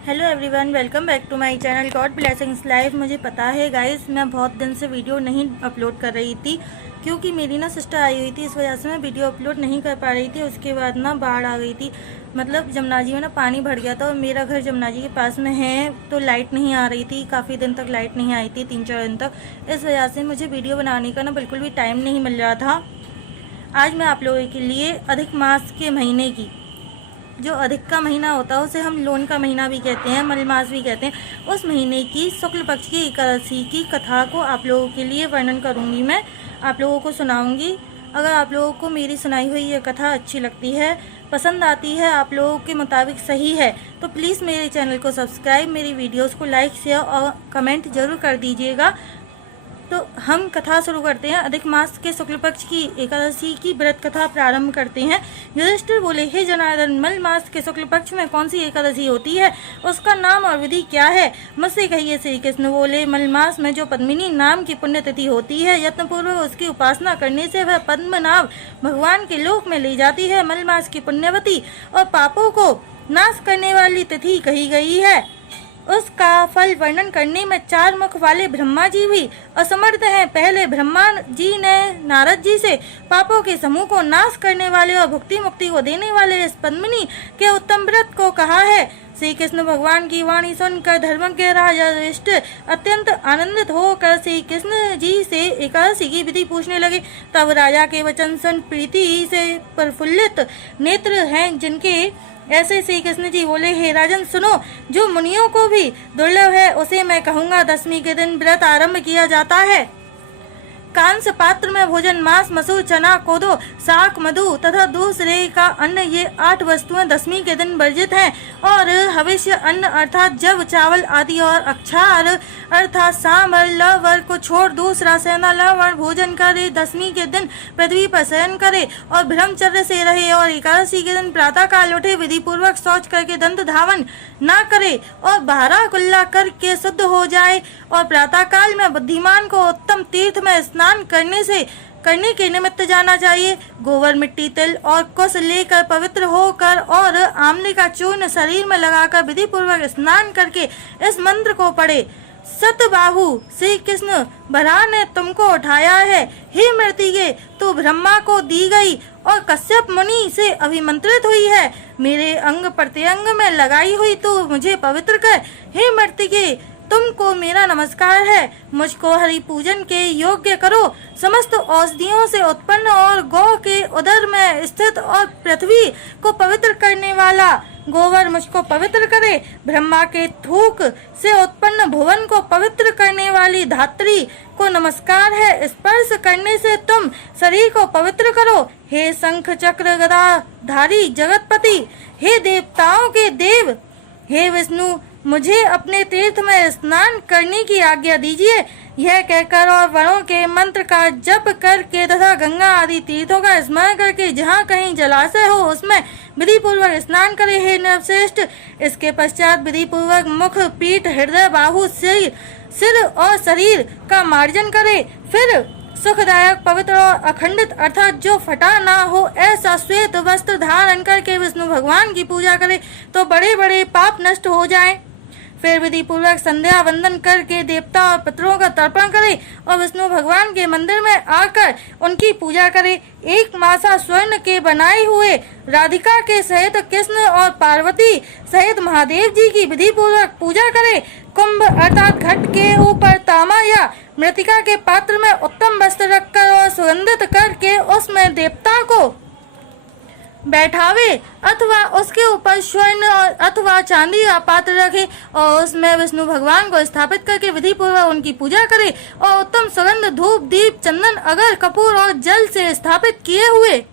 Hello everyone, welcome back to my channel God blessings life. मुझे पता है guys, मैं बहुत दिन से वीडियो नहीं अपलोड कर रही थी क्योंकि मेरी ना सिस्टर आई हुई थी। इस वजह से मैं वीडियो अपलोड नहीं कर पा रही थी। उसके बाद ना बाढ़ आ गई थी, मतलब जमुना जी में ना पानी भर गया था और मेरा घर जमुना जी के पास में है, तो लाइट नहीं आ रही थी। काफ़ी दिन तक लाइट नहीं आई थी, 3-4 दिन तक। इस वजह से मुझे वीडियो बनाने का ना बिल्कुल भी टाइम नहीं मिल रहा था। आज मैं आप लोगों के लिए अधिक मास के महीने की, जो अधिक का महीना होता है उसे हम लोन का महीना भी कहते हैं, मलमास भी कहते हैं, उस महीने की शुक्ल पक्ष की एकादशी की कथा को आप लोगों के लिए वर्णन करूंगी। मैं आप लोगों को सुनाऊंगी। अगर आप लोगों को मेरी सुनाई हुई ये कथा अच्छी लगती है, पसंद आती है, आप लोगों के मुताबिक सही है, तो प्लीज़ मेरे चैनल को सब्सक्राइब, मेरी वीडियोस को लाइक, शेयर और कमेंट जरूर कर दीजिएगा। तो हम कथा शुरू करते हैं। अधिक मास के शुक्ल पक्ष की एकादशी की व्रत कथा प्रारंभ करते हैं। युधिष्ठिर बोले, हे जनार्दन, मल मास के शुक्ल पक्ष में कौन सी एकादशी होती है, उसका नाम और विधि क्या है, मुझसे कहिए। श्री कृष्ण बोले, मल मास में जो पद्मिनी नाम की पुण्यतिथि होती है, यत्नपूर्वक उसकी उपासना करने से वह पद्मनाभ भगवान के लोक में ले जाती है। मल मास की पुण्यवती और पापों को नाश करने वाली तिथि कही गई है। उसका फल वर्णन करने में 4 मुख वाले ब्रह्मा जी भी असमर्थ हैं। पहले ब्रह्मा जी ने नारद जी से पापों के समूह को नाश करने वाले और भुक्ति मुक्ति को देने वाले इस पद्मिनी के उत्तम व्रत को कहा है। श्री कृष्ण भगवान की वाणी सुनकर धर्मज्ञ राजा युधिष्ठिर अत्यंत आनंदित होकर श्री कृष्ण जी से एकादशी की विधि पूछने लगे। तब राजा के वचन सुन प्रीति से प्रफुल्लित नेत्र हैं जिनके, ऐसे श्री कृष्ण जी बोले, हे राजन सुनो, जो मुनियों को भी दुर्लभ है उसे मैं कहूँगा। दशमी के दिन व्रत आरंभ किया जाता है। कांस पात्र में भोजन मांस, मसूर, चना, कोदो, शाक, मधु तथा दूसरे का अन्न, ये 8 वस्तुएं दशमी के दिन वर्जित हैं। और हविष्य अन्न अर्थात जब, चावल आदि और अक्षार अर्थात सांभर, लवण को छोड़ दूसरा सेना लवण भोजन करे। दशमी के दिन पृथ्वी पर शयन करे और ब्रह्मचर्य से रहे। और एकादशी के दिन प्रातः काल उठे, विधि पूर्वक शौच करके दंत धावन ना करे और बहरा कुल्ला करके शुद्ध हो जाए। और प्रातः काल में बुद्धिमान को उत्तम तीर्थ में स्नान करने के निमित्त जाना चाहिए। गोबर, मिट्टी, तिल और कुश लेकर पवित्र होकर और आंवले का चूर्ण शरीर में लगाकर विधि पूर्वक स्नान करके इस मंत्र को पढ़े। सतबाहु, श्री कृष्ण बराह ने तुमको उठाया है। हे मृतिके, तू ब्रह्मा को दी गई और कश्यप मुनि से अभिमंत्रित हुई है। मेरे अंग प्रत्यंग में लगाई हुई तू मुझे पवित्र कर। हे मृतिके, तुमको मेरा नमस्कार है। मुझको हरि पूजन के योग्य करो। समस्त औषधियों से उत्पन्न और गौ के उदर में स्थित और पृथ्वी को पवित्र करने वाला गोबर मुझको पवित्र करे। ब्रह्मा के थूक से उत्पन्न भुवन को पवित्र करने वाली धात्री को नमस्कार है। स्पर्श करने से तुम शरीर को पवित्र करो। हे शंख चक्र गदा धारी जगतपति, हे देवताओं के देव, हे विष्णु, मुझे अपने तीर्थ में स्नान करने की आज्ञा दीजिए। यह कहकर और वरों के मंत्र का जप करके तथा गंगा आदि तीर्थों का स्मरण करके जहाँ कहीं जलाशय हो उसमें विधि पूर्वक स्नान करे। हे नरश्रेष्ठ, इसके पश्चात विधि पूर्वक मुख, पीठ, हृदय, बाहु, सिर और शरीर का मार्जन करे। फिर सुखदायक, पवित्र और अखंडित अर्थात जो फटा ना हो ऐसा श्वेत वस्त्र धारण करके विष्णु भगवान की पूजा करे तो बड़े बड़े पाप नष्ट हो जाएं। फिर विधि पूर्वक संध्या वंदन करके देवता और पितरों का तर्पण करे और विष्णु भगवान के मंदिर में आकर उनकी पूजा करे। एक मासा स्वर्ण के बनाए हुए राधिका के सहित कृष्ण और पार्वती सहित महादेव जी की विधि पूर्वक पूजा करे। कुंभ अर्थात घट के ऊपर तामा या मृतिका के पात्र में उत्तम वस्त्र रखकर और सुगंधित करके उसमें देवता को बैठावे अथवा उसके ऊपर स्वर्ण अथवा चांदी का पात्र रखे और उसमें विष्णु भगवान को स्थापित करके विधि पूर्वक उनकी पूजा करे। और उत्तम सुगंध, धूप, दीप, चंदन, अगर, कपूर और जल से स्थापित किए हुए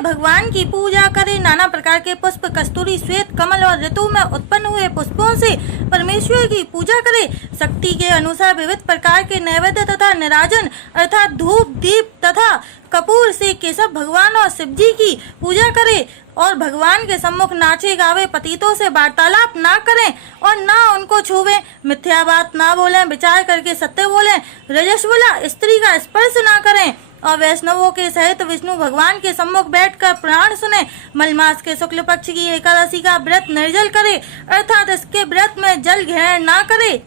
भगवान की पूजा करे। नाना प्रकार के पुष्प, कस्तूरी, श्वेत, कमल और ऋतु में उत्पन्न हुए पुष्पों से परमेश्वर की पूजा करे। शक्ति के अनुसार विविध प्रकार के नैवेद्य तथा निराजन अर्थात धूप, दीप तथा कपूर से केशव भगवान और शिव जी की पूजा करे। और भगवान के सम्मुख नाचे गावे, पतितों से वार्तालाप ना करें और ना उनको छुवे, मिथ्या बात ना बोलें, विचार करके सत्य बोलें, रजस्वला स्त्री का स्पर्श ना करें, और वैष्णवों के सहित विष्णु भगवान के सम्मुख बैठकर पुराण सुने। मलमास के शुक्ल पक्ष की एकादशी का व्रत निर्जल करे, अर्थात इसके व्रत में जल ग्रहण ना करे।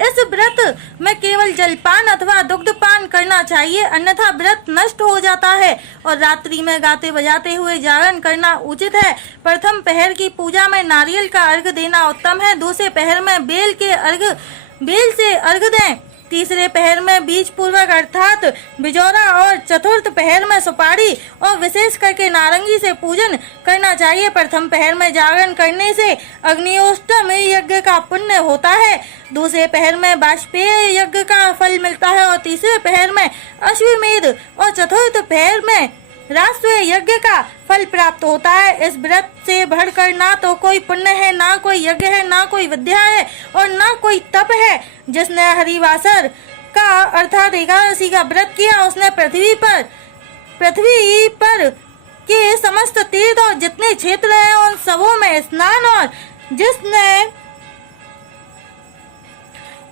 इस व्रत में केवल जलपान अथवा दुग्धपान करना चाहिए, अन्यथा व्रत नष्ट हो जाता है। और रात्रि में गाते बजाते हुए जागरण करना उचित है। प्रथम पहर की पूजा में नारियल का अर्घ देना उत्तम है। दूसरे पहर में बेल से अर्घ दें। तीसरे पहर में बीज पूर्वक अर्थात बिजौरा और चतुर्थ पहर में सुपारी और विशेष करके नारंगी से पूजन करना चाहिए। प्रथम पहर में जागरण करने से अग्निहोत्र यज्ञ का पुण्य होता है। दूसरे पहर में वाजपेय यज्ञ का फल मिलता है और तीसरे पहर में अश्वमेध और चतुर्थ पहर में राष्ट्रीय यज्ञ का फल प्राप्त होता है। इस व्रत से बढ़कर ना तो कोई पुण्य है, ना कोई यज्ञ है, ना कोई विद्या है और ना कोई तप है। जिसने हरिवासर का अर्थात एकादशी का व्रत किया उसने पृथ्वी पर के समस्त तीर्थ और जितने क्षेत्र हैं उन सबों में स्नान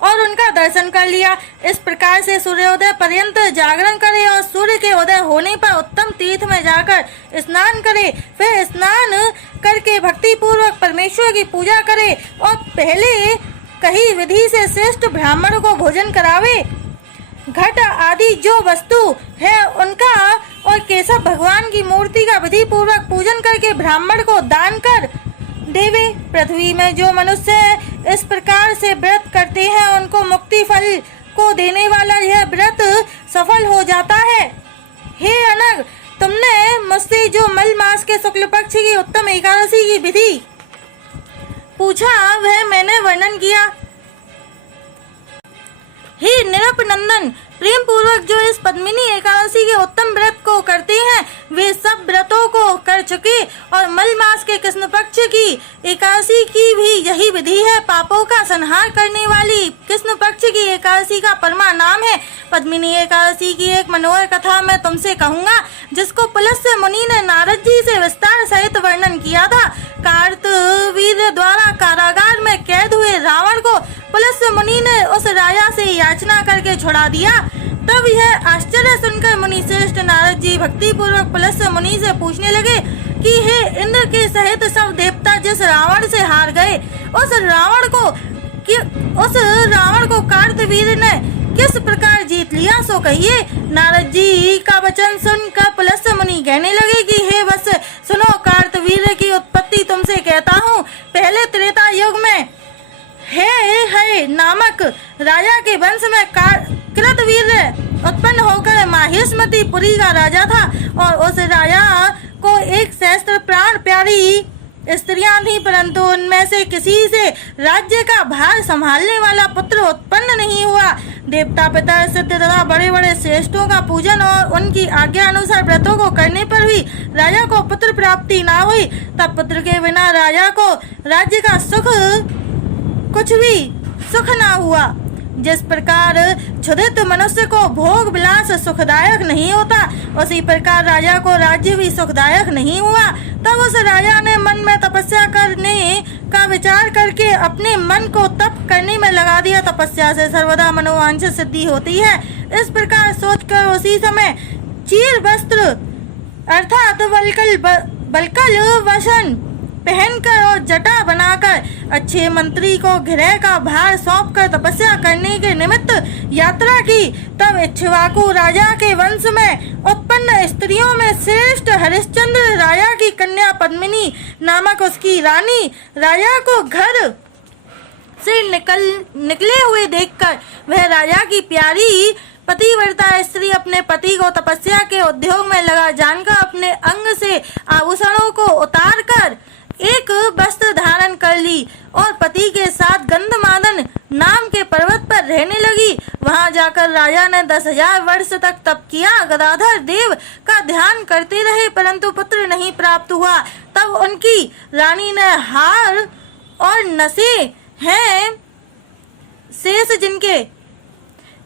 और उनका दर्शन कर लिया। इस प्रकार से सूर्योदय पर्यंत जागरण करे और सूर्य के उदय होने पर उत्तम तीर्थ में जाकर स्नान करे। फिर स्नान करके भक्ति पूर्वक परमेश्वर की पूजा करे और पहले कही विधि से श्रेष्ठ ब्राह्मण को भोजन करावे। घट आदि जो वस्तु है उनका और केशव भगवान की मूर्ति का विधि पूर्वक पूजन करके ब्राह्मण को दान कर देवे। पृथ्वी में जो मनुष्य इस प्रकार से व्रत करते हैं उनको मुक्ति फल को देने वाला यह व्रत सफल हो जाता है। हे अनग, तुमने मुझसे जो मल मास के शुक्ल पक्ष की उत्तम एकादशी की विधि पूछा वह मैंने वर्णन किया। हे निरपनंदन, प्रेम पूर्वक जो इस पद्मिनी एकादशी के उत्तम व्रत को करते हैं वे सब व्रतों को कर चुके और मल मास के कृष्ण पक्ष की एकादशी की भी यही विधि है। पापों का संहार करने वाली कृष्ण पक्ष की एकादशी का परमा नाम है। पद्मिनी एकादशी की एक मनोहर कथा मैं तुमसे कहूँगा, जिसको पुलस्त्य मुनि ने नारद जी से विस्तार सहित वर्णन किया था। कार्तवीर्य द्वारा कारागार में कैद हुए रावण को पुलस्त्य मुनि ने उस राजा से याचना करके छुड़ा दिया। तब यह आश्चर्य सुनकर मुनि श्रेष्ठ नारद जी भक्ति पूर्वक पुलस्त्य मुनि से पूछने लगे कि हे इंद्र के सहित सब देवता जिस रावण से हार गए, उस रावण को कार्तवीर्य ने किस प्रकार जीत लिया सो कहिए। नारद जी का वचन सुनकर पुलस्त्य मुनि कहने लगे कि हे वत्स सुनो, कार्तवीर्य की उत्पत्ति तुमसे कहता हूँ। पहले त्रेता युग में है नामक राजा के वंश में कृतवीर्य उत्पन्न होकर माहिष्मती पुरी का राजा था और उस राजा को एक सहस्त्र प्राण प्यारी स्त्रियां थी, परंतु उनमें से किसी से राज्य का भार संभालने वाला पुत्र उत्पन्न नहीं हुआ। देवता पितर सिद्ध तथा बड़े बड़े श्रेष्ठों का पूजन और उनकी आज्ञा अनुसार व्रतों को करने पर भी राजा को पुत्र प्राप्ति ना हुई। तब पुत्र के बिना राजा को राज्य का कुछ भी सुख ना हुआ। जिस प्रकार क्षुधित मनुष्य को भोग विलास सुखदायक नहीं होता, उसी प्रकार राजा को राज्य भी सुखदायक नहीं हुआ। तब उस राजा ने मन में तपस्या करने का विचार करके अपने मन को तप करने में लगा दिया। तपस्या से सर्वदा मनोवांछित सिद्धि होती है। इस प्रकार सोचकर उसी समय चीर वस्त्र अर्थात वल्कल वसन पहनकर और जटा बनाकर अच्छे मंत्री को गृह का भार सौंपकर तपस्या करने के निमित्त यात्रा की। तब इक्ष्वाकु राजा के वंश में उत्पन्न स्त्रियों में श्रेष्ठ हरिश्चंद्र राजा की कन्या पद्मिनी नामक उसकी रानी राजा को घर से निकले हुए देखकर वह राजा की प्यारी पतिव्रता स्त्री अपने पति को तपस्या के उद्योग में लगा जानकर अपने अंग से आभूषणों को उतार कर एक वस्त्र धारण कर ली और पति के साथ गंधमादन नाम के पर्वत पर रहने लगी। वहां जाकर राजा ने 10,000 वर्ष तक तप किया। गदाधर देव का ध्यान करते रहे परंतु पुत्र नहीं प्राप्त हुआ। तब उनकी रानी ने हार और नशे हैं शेष जिनके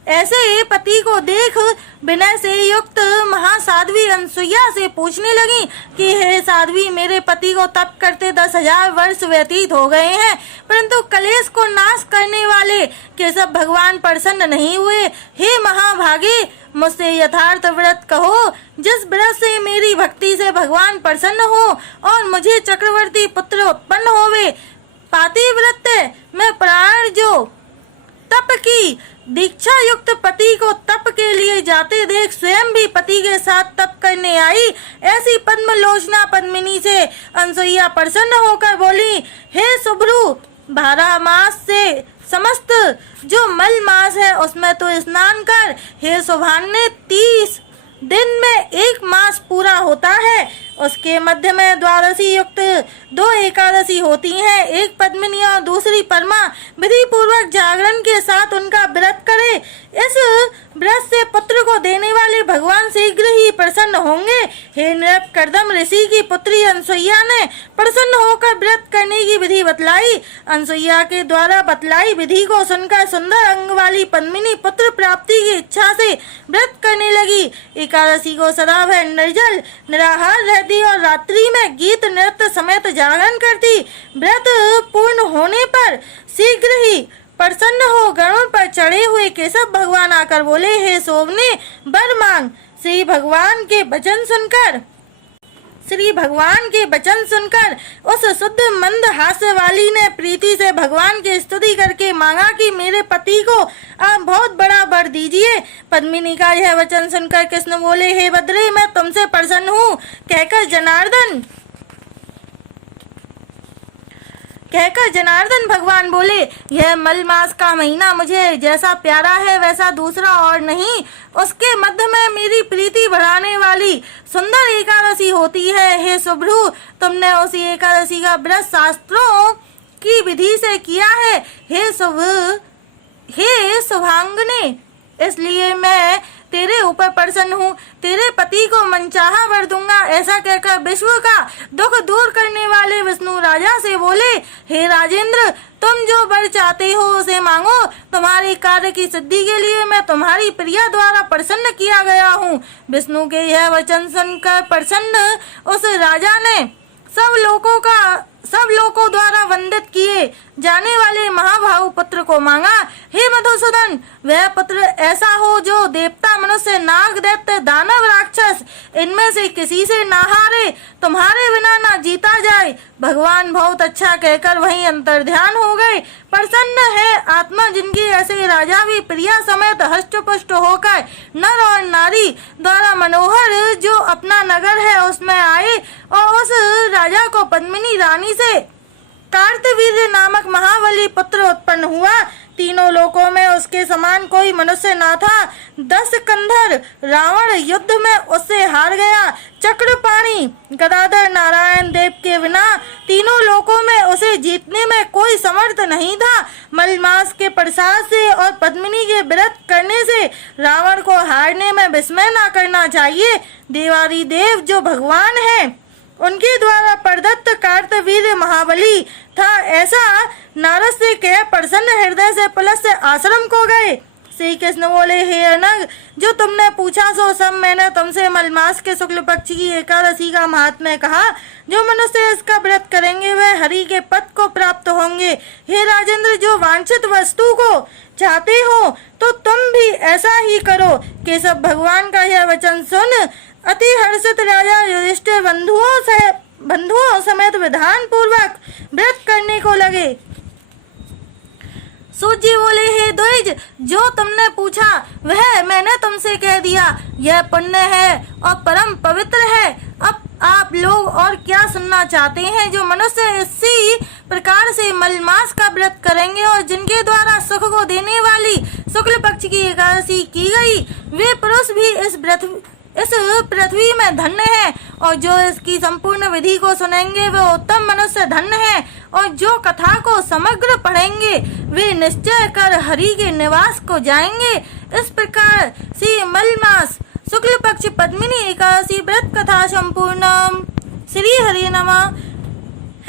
ऐसे पति को देख विनय से युक्त महासाध्वी अनसुईया से पूछने लगी कि हे साध्वी, मेरे पति को तप करते 10,000 वर्ष व्यतीत हो गए हैं, परंतु कलेश को नाश करने वाले केशव भगवान प्रसन्न नहीं हुए। हे महाभागे, मुझसे यथार्थ व्रत कहो, जिस व्रत से मेरी भक्ति से भगवान प्रसन्न हो और मुझे चक्रवर्ती पुत्र उत्पन्न होवे। पातिव्रत में प्राण जो तप की दीक्षा युक्त पति को तप के लिए जाते देख स्वयं भी पति के साथ तप करने आई, ऐसी पद्मलोचना पद्मिनी से अनसुईया प्रसन्न होकर बोली, हे सुभ्रु, 12 मास से समस्त जो मल मास है उसमें तो स्नान कर। हे सुभान्ने, 30 दिन में 1 मास पूरा होता है, उसके मध्य में द्वादशी युक्त 2 एकादशी होती हैं, एक पद्मिनी और दूसरी परमा। विधि पूर्वक जागरण के साथ उनका व्रत करे। इस व्रत से पुत्र को देने वाले भगवान शीघ्र ही प्रसन्न होंगे। हे नृप, कर्दम ऋषि की पुत्री अनसुईया ने प्रसन्न होकर व्रत करने की विधि बतलाई। अनसुईया के द्वारा बतलाई विधि को सुनकर सुंदर अंग वाली पद्मिनी पुत्र प्राप्ति की इच्छा से व्रत करने लगी। एकादशी को सदा वह निर्जल निराहार रहती और रात्रि में गीत नृत्य समेत जागरण करती। व्रत पूर्ण होने पर शीघ्र ही प्रसन्न हो गरुड़ पर चढ़े हुए केशव भगवान आकर बोले, हे सोवने, वर मांग। श्री भगवान के वचन सुनकर उस शुद्ध मंद हास्य वाली ने प्रीति से भगवान की स्तुति करके मांगा कि मेरे पति को आप बहुत बड़ा वर दीजिए। पद्मिनी का यह वचन सुनकर कृष्ण बोले, हे भद्रे, मैं तुमसे प्रसन्न हूँ। कहकर जनार्दन भगवान बोले, यह मल मास का महीना मुझे जैसा प्यारा है वैसा दूसरा और नहीं। उसके मध्य में मेरी प्रीति बढ़ाने वाली सुंदर एकादशी होती है। हे सुभ्रु, तुमने उसी एकादशी का व्रत शास्त्रों की विधि से किया है। हे शुभांगने, इसलिए मैं तेरे ऊपर प्रसन्न हूँ। तेरे पति को मनचाहा वर दूंगा। ऐसा कहकर विश्व का दुख दूर करने वाले विष्णु राजा से बोले, हे राजेंद्र, तुम जो वर चाहते हो उसे मांगो। तुम्हारे कार्य की सिद्धि के लिए मैं तुम्हारी प्रिया द्वारा प्रसन्न किया गया हूँ। विष्णु के यह वचन सुनकर प्रसन्न उस राजा ने सब लोगों द्वारा वंदित किए जाने वाले महाभाव पुत्र को मांगा। हे मधुसूदन, वह पुत्र ऐसा हो जो देवता, मनुष्य, नाग, दैत्य, दानव, राक्षस इनमें से किसी से ना हारे, तुम्हारे बिना ना जीता जाए। भगवान बहुत अच्छा कहकर वहीं अंतर्ध्यान हो गए। प्रसन्न है आत्मा जिनकी ऐसे राजा भी प्रिया समेत हष्ट पुष्ट होकर नर और नारी द्वारा मनोहर जो अपना नगर है उसमें आए और उस राजा को पद्मिनी रानी से कार्तवीर्य नामक महाबली पुत्र उत्पन्न हुआ। तीनों लोकों में उसके समान कोई मनुष्य ना था। 10 कंधर रावण युद्ध में उससे हार गया। चक्रपाणी गदाधर नारायण देव के बिना तीनों लोकों में उसे जीतने में कोई समर्थ नहीं था। मलमास के प्रसाद से और पद्मिनी के व्रत करने से रावण को हारने में विस्मय न करना चाहिए। देवादिदेव जो भगवान है उनके द्वारा प्रदत्त कार्तवीर्य महाबली था। ऐसा नारद से कह प्रसन्न हृदय से पुलस्त से आश्रम को गए। श्री कृष्ण बोले, हे अनग, जो तुमने पूछा सो सब मैंने तुमसे मलमास के शुक्ल पक्ष की एकादशी का महात्म्य कहा। जो मनुष्य इसका व्रत करेंगे वह हरि के पद को प्राप्त होंगे। हे राजेंद्र, जो वांछित वस्तु को चाहते हो तो तुम भी ऐसा ही करो। केशव भगवान का यह वचन सुन अति हर्षित राजा युधिष्ठिर बंधुओं समेत विधान पूर्वक व्रत करने को लगे। सूत जी बोले, हे द्विज, जो तुमने पूछा वह मैंने तुमसे कह दिया। यह पुण्य है और परम पवित्र है। अब आप लोग और क्या सुनना चाहते हैं? जो मनुष्य इसी प्रकार से मलमास का व्रत करेंगे और जिनके द्वारा सुख को देने वाली शुक्ल पक्ष की एकादशी की गई, वे पुरुष भी इस पृथ्वी में धन्य है। और जो इसकी संपूर्ण विधि को सुनेंगे वे उत्तम मनुष्य धन्य है। और जो कथा को समग्र पढ़ेंगे वे निश्चय कर हरि के निवास को जाएंगे। इस प्रकार श्री मलमास शुक्ल पक्ष पद्मिनी एकादशी व्रत कथा संपूर्ण। श्री हरि नमः।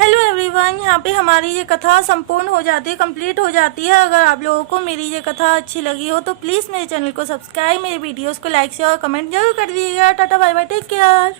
हेलो एवरीवन, यहाँ पे हमारी ये कथा संपूर्ण हो जाती है, कंप्लीट हो जाती है। अगर आप लोगों को मेरी ये कथा अच्छी लगी हो तो प्लीज़ मेरे चैनल को सब्सक्राइब, मेरे वीडियोस को लाइक शेयर और कमेंट जरूर कर दीजिएगा। Tata bye bye, take care.